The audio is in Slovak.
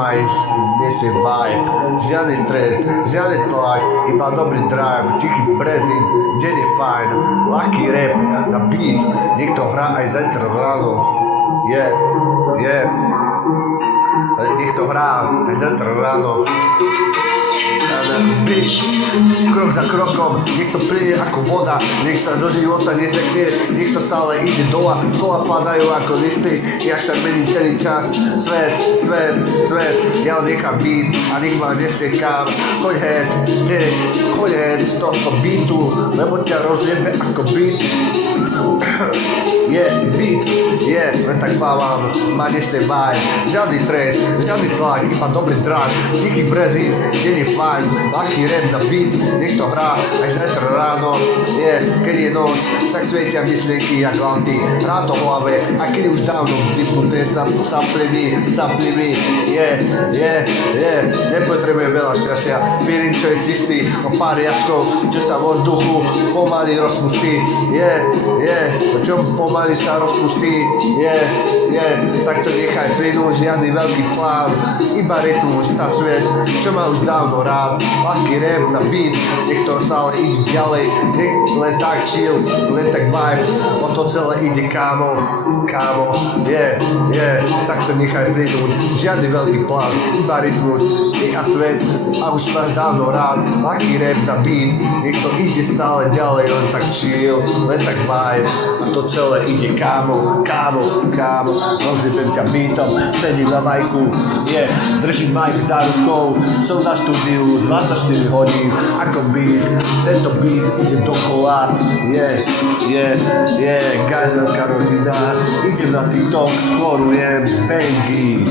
vibes, nesie vibe, žiadny stres, žiadny tlak, iba dobrý drive, tichý brezin, deň je fajn, lucky rap na beat, niekto hrá aj zajtra ráno, niekto hrá aj zajtra ráno. Beat, krok za krokom, niekto plynie ako voda, nech sa zo života nesekne, niekto stále ide dola, slova padajú ako listy, jak sa mení celý čas, svet, ja nechám beat a nech ma nesie kam, choď head z tohto beatu, lebo ťa rozjebe ako beat. Beat, len tak mávam, ma nesie vibe, žiadny stres, žiadny tlak, iba dobrý drive, tichý brezín, deň je fajn, lucky rap na beat, niekto hrá aj zajtra ráno, keď je noc, tak svietia myšlienky jak lampy, hrá to v hlave, a keď už dávno vypnuté sampliny, nepotrebujem veľa šťastia, feeling čo je čistý, o pár riadkov, čo sa vo vzduchu pomaly rozpustí, čo pomaly sa rozpustí, tak to nechaj plynúť, žiadny veľký plán, iba rytmus, tá svet, čo má už dávno rád, lucky rap na beat, nech to stále ide ďalej, nech len tak chill, len tak vibe, o to celé ide kámo, tak to nechaj plynúť, žiadny veľký plán, iba rytmus, ty a svet, a už máš dávno rád, lucky rap na beat, nech to ide stále ďalej, len tak chill, len tak vibe, a to celé ide kámo, rozjebem ťa beatom, sedím na majku, držím majk za rukou, som na štúdiu 24 hodín, ako beat, tento beat ide dokola, guys, veľká rodina, idem na TikTok, sklorujem, bangy,